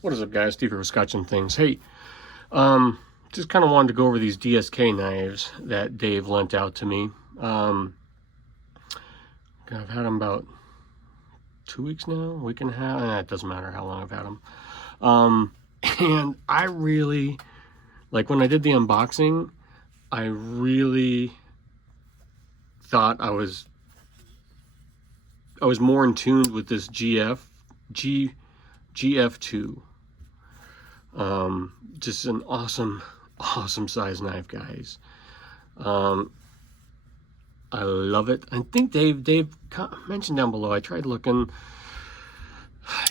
What is up, guys? Steve here with Scotch and Things. Hey, just kind of wanted to go over these DSK knives that Dave lent out to me. I've had them about 2 weeks now, a week and a half. It doesn't matter how long I've had them. And I really, like when I did the unboxing, I really thought I was more in tune with this GF2. Just an awesome size knife, guys. I love it. I think Dave mentioned down below, I tried looking,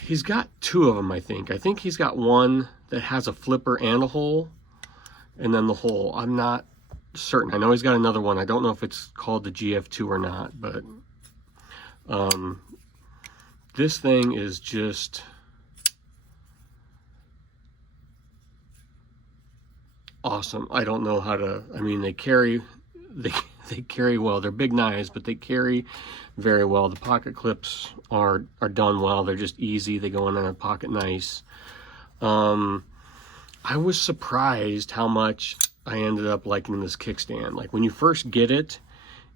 he's got two of them. I think he's got one that has a flipper and a hole, and then the hole, I'm not certain. I know he's got another one. I don't know if it's called the GF2 or not, but this thing is just awesome. I don't know how to, I mean, they carry well. They're big knives, but they carry very well. The pocket clips are done well. They're just easy. They go in a pocket nice. I was surprised how much I ended up liking this kickstand. Like when you first get it,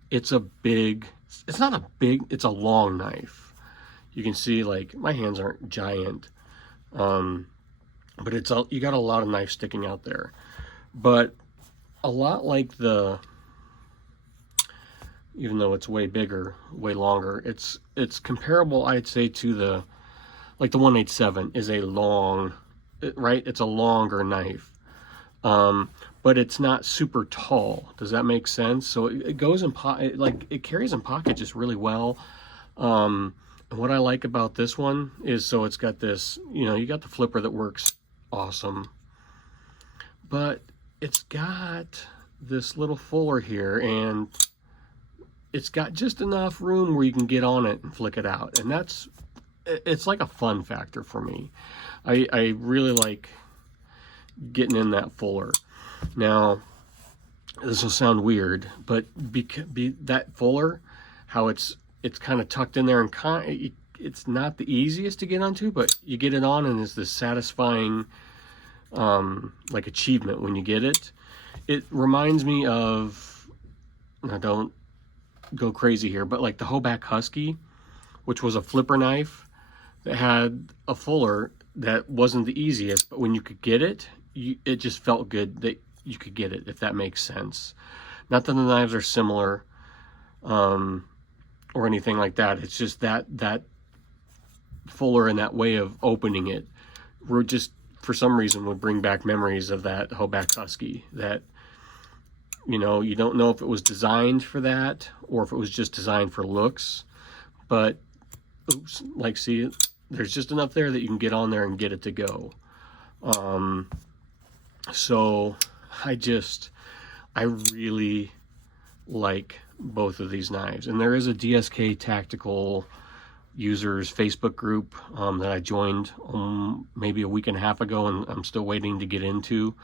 it's a long knife. You can see, like, my hands aren't giant, but you got a lot of knife sticking out there. But a lot like even though it's way bigger, way longer, it's comparable, I'd say, to the 187 is a long, right? It's a longer knife, but it's not super tall. Does that make sense? So it goes in pocket, like it carries in pocket just really well. And what I like about this one is, so it's got this, you got the flipper that works awesome, but it's got this little fuller here, and it's got just enough room where you can get on it and flick it out. And it's like a fun factor for me. I really like getting in that fuller. Now, this will sound weird, but that fuller, how it's kind of tucked in there, and it's not the easiest to get onto, but you get it on and it's this satisfying like achievement when you get it. It reminds me of, now don't go crazy here, but like the Hoback Husky, which was a flipper knife that had a fuller that wasn't the easiest, but when you could get it, it just felt good that you could get it, if that makes sense. Not that the knives are similar or anything like that. It's just that fuller and that way of opening it were just, for some reason, would bring back memories of that Hoback Husky that, you don't know if it was designed for that or if it was just designed for looks, but oops, like, see, there's just enough there that you can get on there and get it to go. So I really like both of these knives. And there is a DSK tactical users Facebook group that I joined maybe a week and a half ago, and I'm still waiting to get into.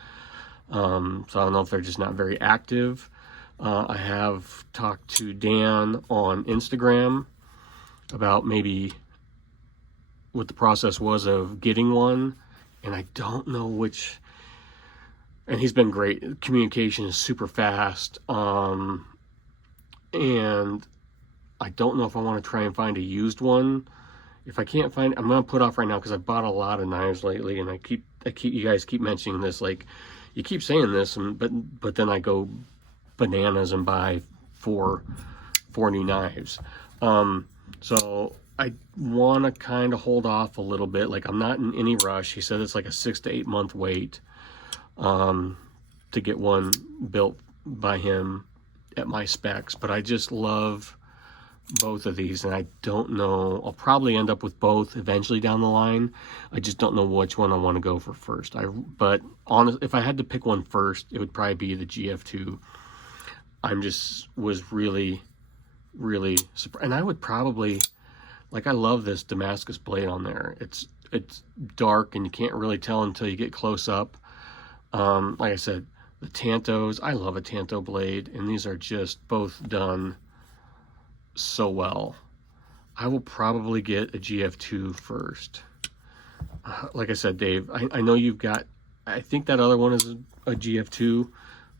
So I don't know if they're just not very active. I have talked to Dan on Instagram about maybe what the process was of getting one, and I don't know which, and he's been great. Communication is super fast, and I don't know if I want to try and find a used one. If I can't find, I'm going to put off right now because I bought a lot of knives lately, and you guys keep mentioning this, like, you keep saying this, but then I go bananas and buy four new knives. So I want to kind of hold off a little bit. Like, I'm not in any rush. He said it's like a 6 to 8 month wait to get one built by him at my specs. But I just love both of these, and I don't know, I'll probably end up with both eventually down the line. I just don't know which one I want to go for first. But honestly, if I had to pick one first, it would probably be the GF2. Was really surprised, and I would probably, like, I love this Damascus blade on there. It's dark and you can't really tell until you get close up. Like I said, the Tantos, I love a Tanto blade, and these are just both done so well. I will probably get a GF2 first. like I said, Dave, I know you've got, I think that other one is a GF2.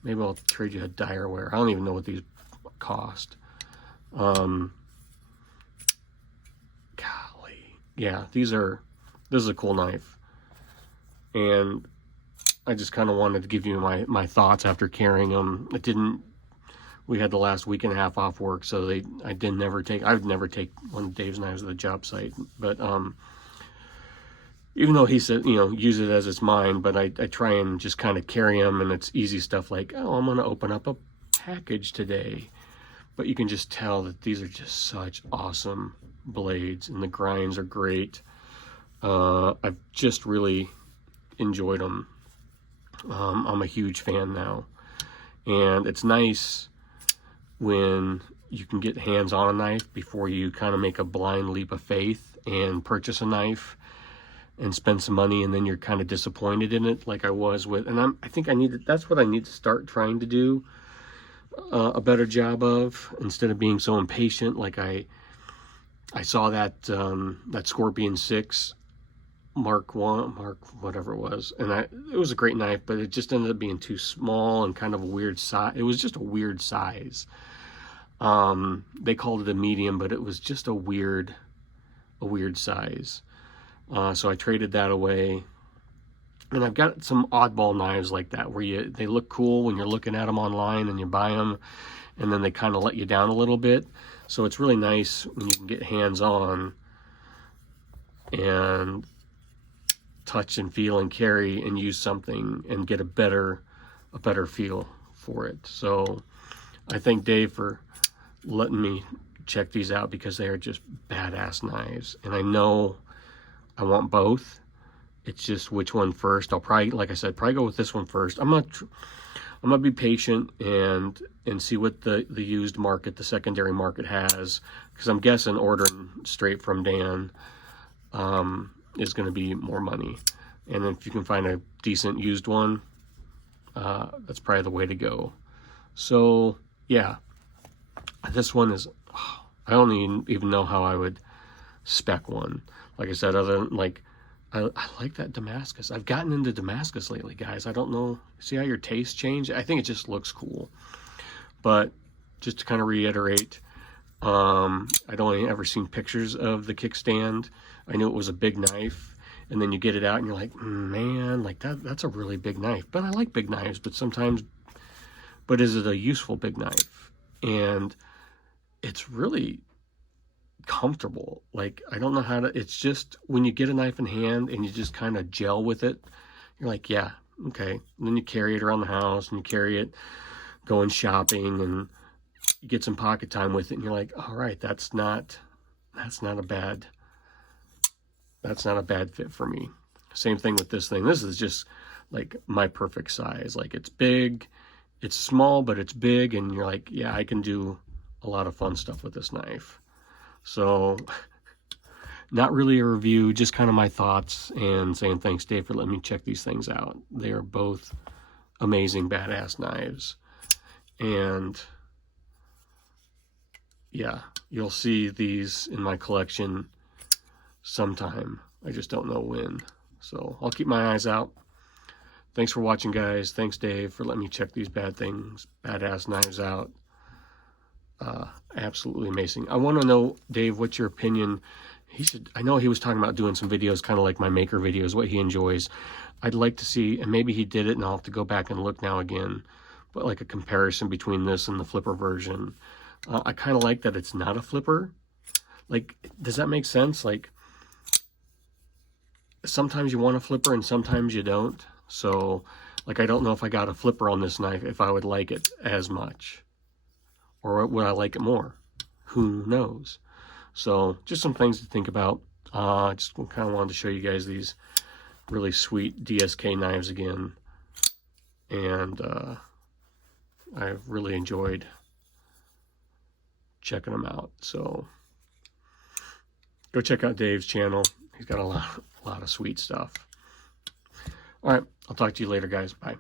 Maybe I'll trade you a Direware. I don't even know what these cost. Golly. Yeah, this is a cool knife. And I just kind of wanted to give you my thoughts after carrying them. We had the last week and a half off work, so I'd never take one of Dave's knives at the job site. But even though he said, use it as it's mine, but I try and just kind of carry them, and it's easy stuff like, oh, I'm going to open up a package today. But you can just tell that these are just such awesome blades, and the grinds are great. I've just really enjoyed them. I'm a huge fan now. And it's nice when you can get hands on a knife before you kind of make a blind leap of faith and purchase a knife and spend some money, and then you're kind of disappointed in it, like I was with. And I think that's what I need to start trying to do a better job of, instead of being so impatient. Like I saw that Scorpion 6 Mark whatever it was, and it was a great knife, but it just ended up being too small and kind of a weird size. It was just a weird size. They called it a medium, but it was just a weird size. So I traded that away, and I've got some oddball knives like that where they look cool when you're looking at them online and you buy them, and then they kind of let you down a little bit. So it's really nice when you can get hands on and touch and feel and carry and use something and get a better feel for it. So I thank Dave for letting me check these out, because they are just badass knives, and I know I want both. It's just which one first. I'll probably, like I said, go with this one first. I'm gonna be patient and see what the used market, the secondary market has, because I'm guessing ordering straight from Dan is going to be more money. And if you can find a decent used one, that's probably the way to go. So yeah, this one is, I don't even know how I would spec one. Like I said, other than like, I like that Damascus. I've gotten into Damascus lately, guys. I don't know. See how your tastes change? I think it just looks cool. But just to kind of reiterate, I'd only ever seen pictures of the kickstand. I knew it was a big knife, and then you get it out and you're like, man, like that's a really big knife. But I like big knives, but is it a useful big knife? And it's really comfortable. Like, I don't know how to, it's just when you get a knife in hand and you just kind of gel with it, you're like, yeah, okay. And then you carry it around the house, and you carry it going shopping, and you get some pocket time with it, and you're like, all right, that's not a bad fit for me. Same thing with this thing. This is just like my perfect size. Like, it's big, it's small, but it's big, and you're like, yeah, I can do a lot of fun stuff with this knife. So not really a review, just kind of my thoughts, and saying thanks, Dave, for letting me check these things out. They are both amazing, badass knives. And yeah, you'll see these in my collection sometime. I just don't know when. So I'll keep my eyes out. Thanks for watching, guys. Thanks, Dave, for letting me check these badass knives out. Absolutely amazing. I want to know, Dave, what's your opinion? I know he was talking about doing some videos, kind of like my maker videos, what he enjoys. I'd like to see, and maybe he did it, and I'll have to go back and look now again, but like a comparison between this and the flipper version. I kind of like that it's not a flipper. Like, does that make sense? Like, sometimes you want a flipper and sometimes you don't. So, like, I don't know if I got a flipper on this knife, if I would like it as much. Or would I like it more? Who knows? So just some things to think about. Just kind of wanted to show you guys these really sweet DSK knives again. And I've really enjoyed checking them out. So go check out Dave's channel. He's got a lot of sweet stuff. All right, I'll talk to you later, guys. Bye.